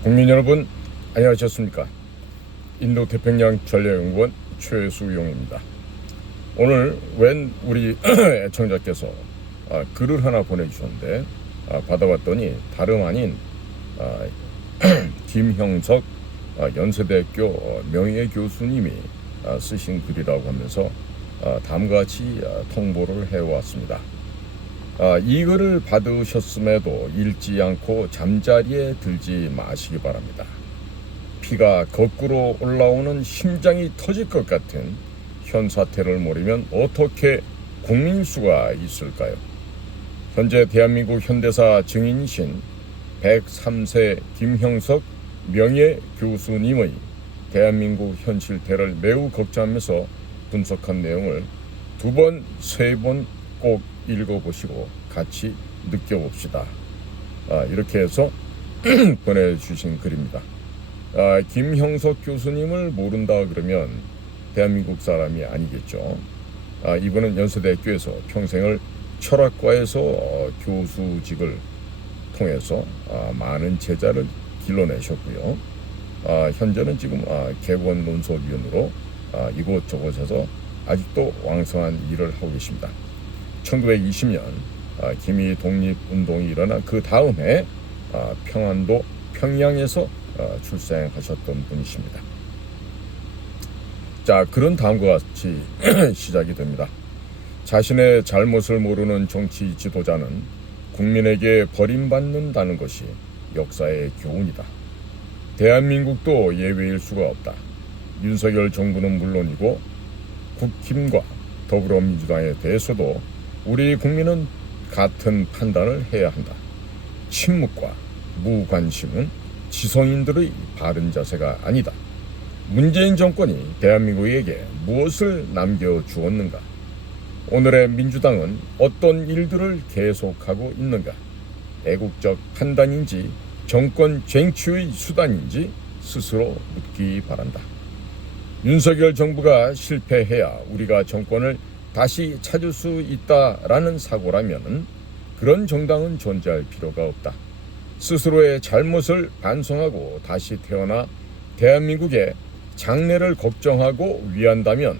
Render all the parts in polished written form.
국민 여러분, 안녕하셨습니까? 인도태평양 전략연구원 최수용입니다. 오늘 웬 우리 애청자께서 글을 하나 보내주셨는데 받아봤더니 다름 아닌 김형석 연세대학교 명예교수님이 쓰신 글이라고 하면서 다음과 같이 통보를 해왔습니다. 이 글을 받으셨음에도 읽지 않고 잠자리에 들지 마시기 바랍니다. 피가 거꾸로 올라오는 심장이 터질 것 같은 현 사태를 모르면 어떻게 국민일 수가 있을까요? 현재 대한민국 현대사 증인이신 103세 김형석 명예교수님의 대한민국 현실태를 매우 걱정하면서 분석한 내용을 2번, 3번 꼭 읽어보시고 같이 느껴봅시다. 이렇게 해서 보내주신 글입니다. 김형석 교수님을 모른다 그러면 대한민국 사람이 아니겠죠. 이분은 연세대학교에서 평생을 철학과에서 교수직을 통해서 많은 제자를 길러내셨고요. 현재는 지금 개원 논설위원으로 이곳저곳에서 아직도 왕성한 일을 하고 계십니다. 1920년 김이 독립운동이 일어난 그 다음에 평안도 평양에서 출생하셨던 분이십니다. 자, 그런 다음과 같이 시작이 됩니다. 자신의 잘못을 모르는 정치 지도자는 국민에게 버림받는다는 것이 역사의 교훈이다. 대한민국도 예외일 수가 없다. 윤석열 정부는 물론이고 국힘과 더불어민주당에 대해서도 우리 국민은 같은 판단을 해야 한다. 침묵과 무관심은 지성인들의 바른 자세가 아니다. 문재인 정권이 대한민국에게 무엇을 남겨주었는가? 오늘의 민주당은 어떤 일들을 계속하고 있는가? 애국적 판단인지 정권 쟁취의 수단인지 스스로 묻기 바란다. 윤석열 정부가 실패해야 우리가 정권을 다시 찾을 수 있다라는 사고라면 그런 정당은 존재할 필요가 없다. 스스로의 잘못을 반성하고 다시 태어나 대한민국의 장래를 걱정하고 위한다면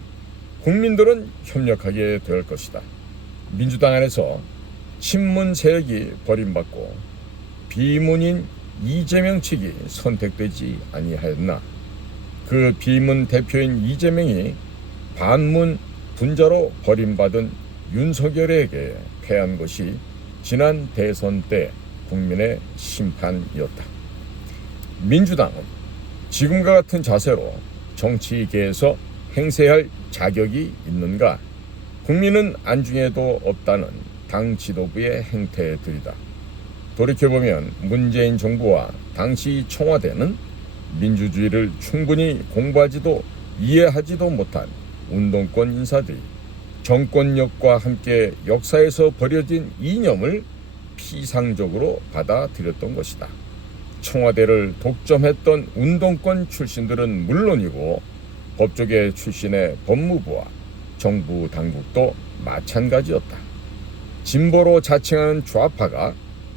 국민들은 협력하게 될 것이다. 민주당 안에서 친문 세력이 버림받고 비문인 이재명 측이 선택되지 아니하였나. 그 비문 대표인 이재명이 반문 분자로 버림받은 윤석열에게 패한 것이 지난 대선 때 국민의 심판이었다. 민주당은 지금과 같은 자세로 정치계에서 행세할 자격이 있는가? 국민은 안중에도 없다는 당 지도부의 행태들이다. 돌이켜보면 문재인 정부와 당시 청와대는 민주주의를 충분히 공부하지도 이해하지도 못한 운동권 인사들이 정권력과 함께 역사에서 버려진 이념을 피상적으로 받아들였던 것이다. 청와대를 독점했던 운동권 출신들은 물론이고 법조계 출신의 법무부와 정부 당국도 마찬가지였다. 진보로 자칭하는 좌파가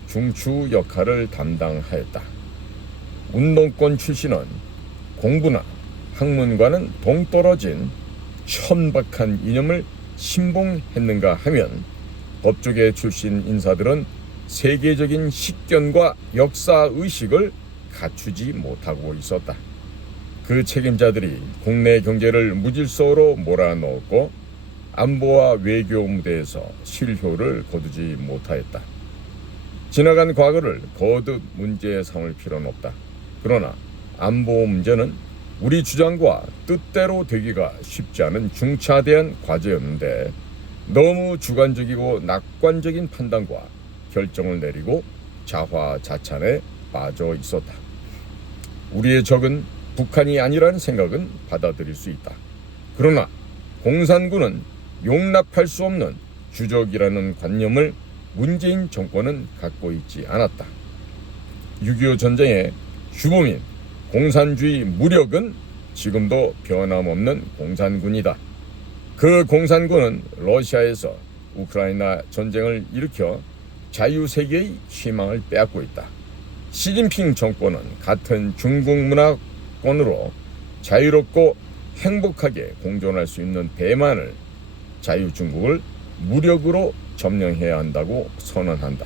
중추 역할을 담당하였다. 운동권 출신은 공부나 학문과는 동떨어진 천박한 이념을 신봉했는가 하면 법조계 출신 인사들은 세계적인 식견과 역사의식을 갖추지 못하고 있었다. 그 책임자들이 국내 경제를 무질서로 몰아넣었고 안보와 외교 무대에서 실효를 거두지 못하였다. 지나간 과거를 거듭 문제 삼을 필요는 없다. 그러나 안보 문제는 우리 주장과 뜻대로 되기가 쉽지 않은 중차대한 과제였는데 너무 주관적이고 낙관적인 판단과 결정을 내리고 자화자찬에 빠져 있었다. 우리의 적은 북한이 아니라는 생각은 받아들일 수 있다. 그러나 공산군은 용납할 수 없는 주적이라는 관념을 문재인 정권은 갖고 있지 않았다. 6.25 전쟁의 주범인 공산주의 무력은 지금도 변함없는 공산군이다. 그 공산군은 러시아에서 우크라이나 전쟁을 일으켜 자유세계의 희망을 빼앗고 있다. 시진핑 정권은 같은 중국 문화권으로 자유롭고 행복하게 공존할 수 있는 대만을 자유중국을 무력으로 점령해야 한다고 선언한다.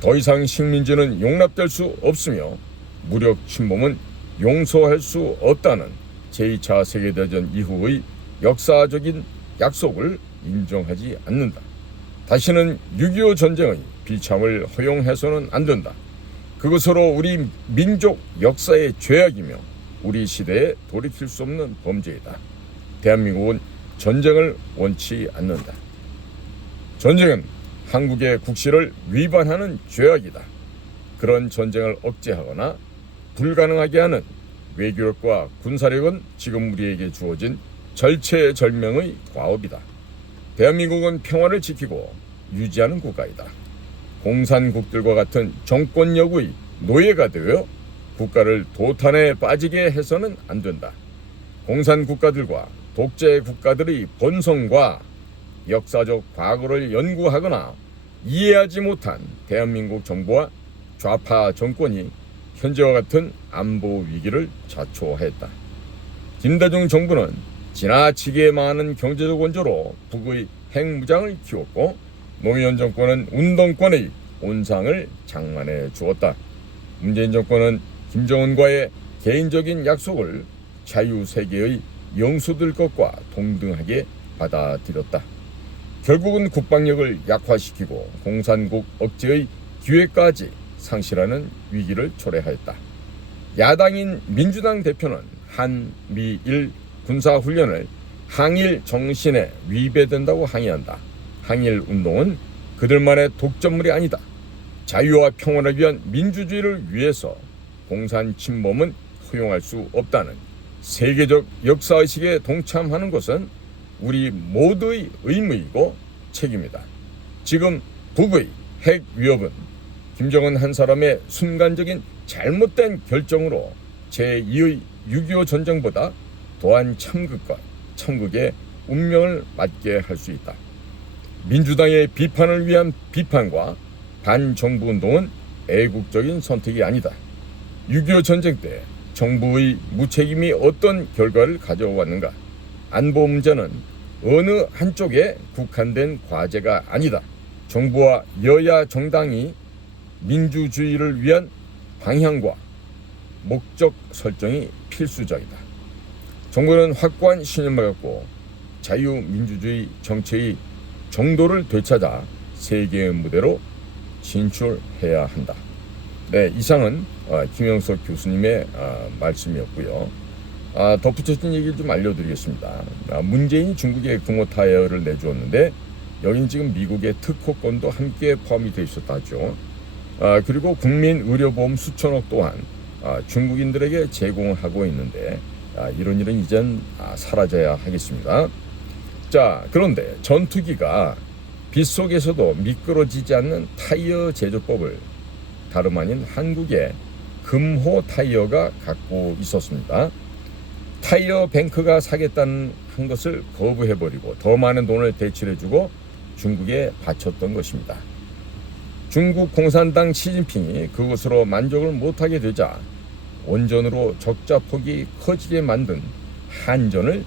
더 이상 식민지는 용납될 수 없으며 무력 침범은 용서할 수 없다는 제2차 세계대전 이후의 역사적인 약속을 인정하지 않는다. 다시는 6.25 전쟁의 비참을 허용해서는 안 된다. 그것으로 우리 민족 역사의 죄악이며 우리 시대에 돌이킬 수 없는 범죄이다. 대한민국은 전쟁을 원치 않는다. 전쟁은 한국의 국시를 위반하는 죄악이다. 그런 전쟁을 억제하거나 불가능하게 하는 외교력과 군사력은 지금 우리에게 주어진 절체절명의 과업이다. 대한민국은 평화를 지키고 유지하는 국가이다. 공산국들과 같은 정권력의 노예가 되어 국가를 도탄에 빠지게 해서는 안 된다. 공산국가들과 독재국가들의 본성과 역사적 과거를 연구하거나 이해하지 못한 대한민국 정부와 좌파 정권이 현재와 같은 안보 위기를 자초했다. 김대중 정부는 지나치게 많은 경제적 원조로 북의 핵무장을 키웠고 노무현 정권은 운동권의 온상을 장만해 주었다. 문재인 정권은 김정은과의 개인적인 약속을 자유세계의 영수들 것과 동등하게 받아들였다. 결국은 국방력을 약화시키고 공산국 억제의 기회까지 상실하는 위기를 초래하였다. 야당인 민주당 대표는 한미일 군사훈련을 항일 정신에 위배된다고 항의한다. 항일 운동은 그들만의 독점물이 아니다. 자유와 평화를 위한 민주주의를 위해서 공산 침범은 허용할 수 없다는 세계적 역사의식에 동참하는 것은 우리 모두의 의무이고 책임이다. 지금 북의 핵 위협은 김정은 한 사람의 순간적인 잘못된 결정으로 제2의 6.25 전쟁보다 더한 참극과 참극의 운명을 맞게 할 수 있다. 민주당의 비판을 위한 비판과 반정부 운동은 애국적인 선택이 아니다. 6.25 전쟁 때 정부의 무책임이 어떤 결과를 가져왔는가? 안보 문제는 어느 한쪽에 국한된 과제가 아니다. 정부와 여야 정당이 민주주의를 위한 방향과 목적 설정이 필수적이다. 정부는 확고한 신념을 갖고 자유민주주의 정체의 정도를 되찾아 세계의 무대로 진출해야 한다. 네, 이상은 김영석 교수님의 말씀이었고요. 덧붙여진 얘기를 좀 알려드리겠습니다. 문재인이 중국에 금호 타이어를 내주었는데 여기는 지금 미국의 특허권도 함께 포함이 되어 있었다죠. 그리고 국민의료보험 수천억 또한 중국인들에게 제공하고 있는데 이런 일은 이젠 사라져야 하겠습니다. 자, 그런데 전투기가 빗속에서도 미끄러지지 않는 타이어 제조법을 다름 아닌 한국의 금호 타이어가 갖고 있었습니다. 타이어 뱅크가 사겠다는 한 것을 거부해버리고 더 많은 돈을 대출해주고 중국에 바쳤던 것입니다. 중국 공산당 시진핑이 그것으로 만족을 못하게 되자 원전으로 적자 폭이 커지게 만든 한전을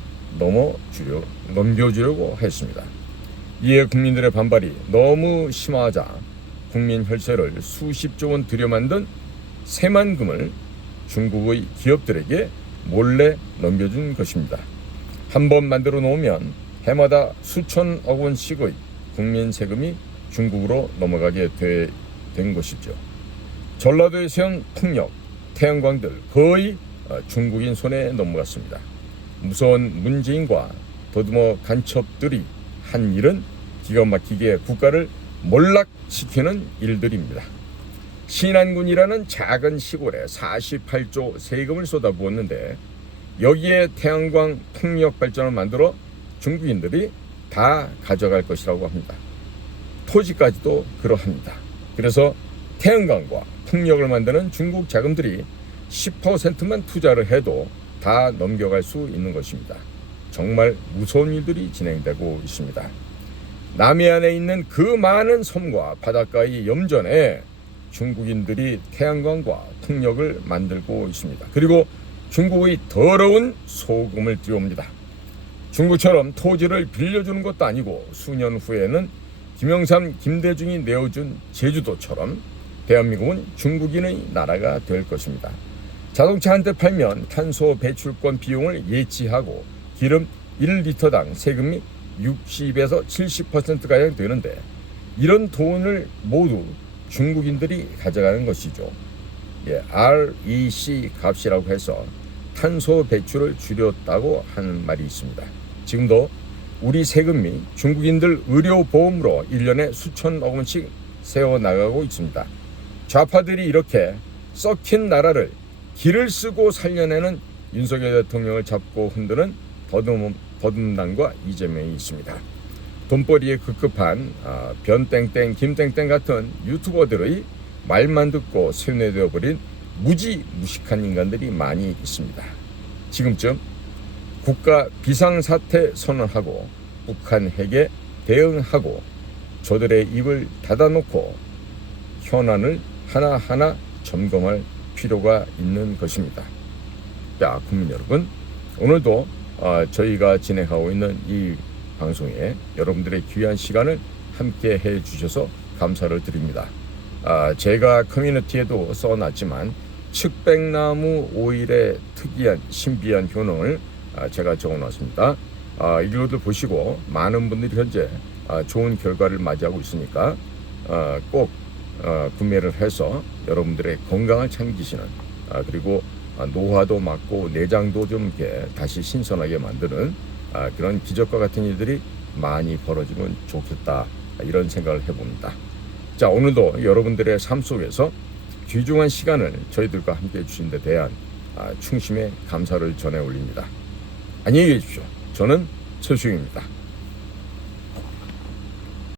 넘겨주려고 했습니다. 이에 국민들의 반발이 너무 심하자 국민 혈세를 수십조 원 들여 만든 새만금을 중국의 기업들에게 몰래 넘겨준 것입니다. 한번 만들어 놓으면 해마다 수천억 원씩의 국민 세금이 중국으로 넘어가게 된 것이죠. 전라도에 세운 풍력, 태양광들 거의 중국인 손에 넘어갔습니다. 무서운 문재인과 더듬어 간첩들이 한 일은 기가 막히게 국가를 몰락시키는 일들입니다. 신안군이라는 작은 시골에 48조 세금을 쏟아부었는데 여기에 태양광 풍력 발전을 만들어 중국인들이 다 가져갈 것이라고 합니다. 토지까지도 그러합니다. 그래서 태양광과 풍력을 만드는 중국 자금들이 10%만 투자를 해도 다 넘겨갈 수 있는 것입니다. 정말 무서운 일들이 진행되고 있습니다. 남해안에 있는 그 많은 섬과 바닷가의 염전에 중국인들이 태양광과 풍력을 만들고 있습니다. 그리고 중국의 더러운 소금을 들여옵니다. 중국처럼 토지를 빌려주는 것도 아니고 수년 후에는 김영삼, 김대중이 내어준 제주도처럼 대한민국은 중국인의 나라가 될 것입니다. 자동차 한 대 팔면 탄소 배출권 비용을 예치하고 기름 1리터당 세금이 60에서 70%가량 되는데 이런 돈을 모두 중국인들이 가져가는 것이죠. REC 값이라고 해서 탄소 배출을 줄였다고 하는 말이 있습니다. 지금도 우리 세금이 중국인들 의료보험으로 1년에 수천억 원씩 세워나가고 있습니다. 좌파들이 이렇게 썩힌 나라를 기를 쓰고 살려내는 윤석열 대통령을 잡고 흔드는 더듬당과 이재명이 있습니다. 돈벌이에 급급한 변땡땡, 김땡땡 같은 유튜버들의 말만 듣고 세뇌되어버린 무지무식한 인간들이 많이 있습니다. 지금쯤 국가 비상사태 선언하고 북한 핵에 대응하고 저들의 입을 닫아놓고 현안을 하나하나 점검할 필요가 있는 것입니다. 자, 국민 여러분, 오늘도 저희가 진행하고 있는 이 방송에 여러분들의 귀한 시간을 함께 해 주셔서 감사를 드립니다. 제가 커뮤니티에도 써놨지만 측백나무 오일의 특이한 신비한 효능을 제가 적어놨습니다. 이거를 보시고 많은 분들이 현재 좋은 결과를 맞이하고 있으니까 꼭 구매를 해서 여러분들의 건강을 챙기시는 그리고 노화도 막고 내장도 좀 이렇게 다시 신선하게 만드는 그런 기적과 같은 일들이 많이 벌어지면 좋겠다, 이런 생각을 해봅니다. 자, 오늘도 여러분들의 삶 속에서 귀중한 시간을 저희들과 함께 해주신 데 대한 충심의 감사를 전해 올립니다. 안녕히 계십시오. 저는 최수영입니다.